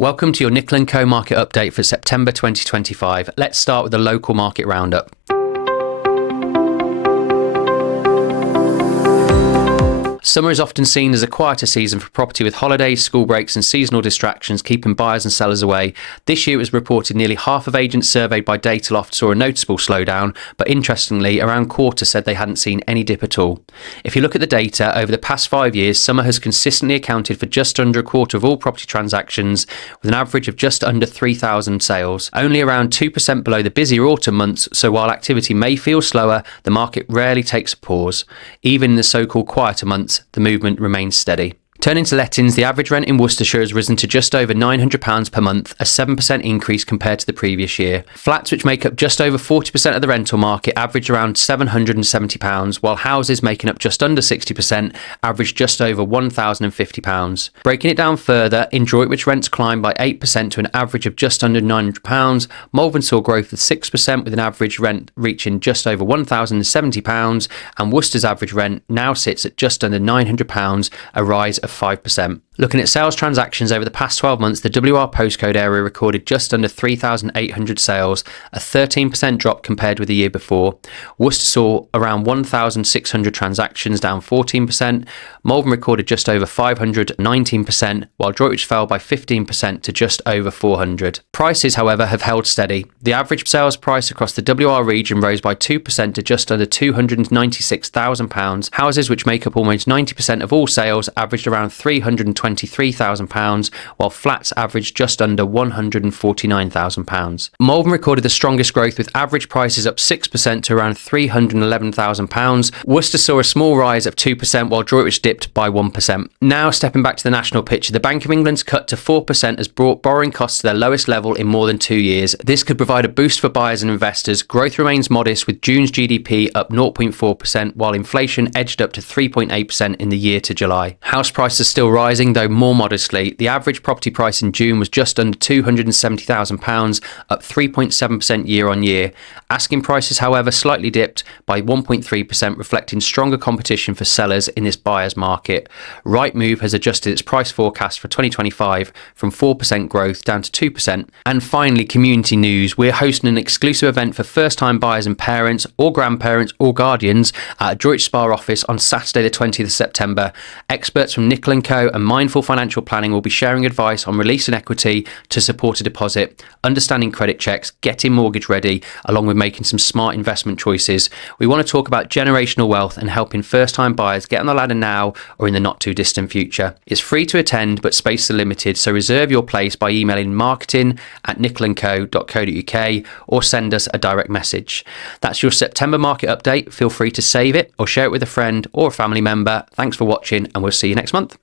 Welcome to your Nicol Co market update for September 2025. Let's start with the local market roundup. Summer is often seen as a quieter season for property, with holidays, school breaks and seasonal distractions keeping buyers and sellers away. This year it was reported nearly half of agents surveyed by Dataloft saw a noticeable slowdown, but interestingly around quarter said they hadn't seen any dip at all. If you look at the data, over the past 5 years, summer has consistently accounted for just under a quarter of all property transactions, with an average of just under 3,000 sales. Only around 2% below the busier autumn months, so while activity may feel slower, the market rarely takes a pause. Even in the so-called quieter months, the movement remains steady. Turning to lettings, the average rent in Worcestershire has risen to just over £900 per month, a 7% increase compared to the previous year. Flats, which make up just over 40% of the rental market, average around £770, while houses making up just under 60% average just over £1,050. Breaking it down further, in Droitwich rents climbed by 8% to an average of just under £900. Malvern saw growth of 6% with an average rent reaching just over £1,070, and Worcester's average rent now sits at just under £900, a rise of 5%. Looking at sales transactions over the past 12 months, the WR postcode area recorded just under 3,800 sales, a 13% drop compared with the year before. Worcester saw around 1,600 transactions, down 14%. Malvern recorded just over 500, 19%, while Droitwich fell by 15% to just over 400. Prices, however, have held steady. The average sales price across the WR region rose by 2% to just under £296,000. Houses, which make up almost 90% of all sales, averaged around £323,000, while flats averaged just under £149,000. Malvern recorded the strongest growth, with average prices up 6% to around £311,000. Worcester saw a small rise of 2%, while Droitwich dipped by 1%. Now stepping back to the national picture, the Bank of England's cut to 4% has brought borrowing costs to their lowest level in more than 2 years. This could provide a boost for buyers and investors. Growth remains modest, with June's GDP up 0.4%, while inflation edged up to 3.8% in the year to July. House prices are still rising, though more modestly. The average property price in June was just under £270,000, up 3.7% year on year. Asking prices, however, slightly dipped by 1.3%, reflecting stronger competition for sellers in this buyer's market. Rightmove has adjusted its price forecast for 2025 from 4% growth down to 2%. And finally, community news. We're hosting an exclusive event for first-time buyers and parents or grandparents or guardians at a Droitwich Spa office on Saturday the 20th of September. Experts from Nicol Co and Mindful Financial Planning will be sharing advice on releasing equity to support a deposit, understanding credit checks, getting mortgage ready, along with making some smart investment choices. We want to talk about generational wealth and helping first-time buyers get on the ladder now or in the not-too-distant future. It's free to attend, but spaces are limited, so reserve your place by emailing marketing@nicolandco.co.uk or send us a direct message. That's your September market update. Feel free to save it or share it with a friend or a family member. Thanks for watching, and we'll see you next month.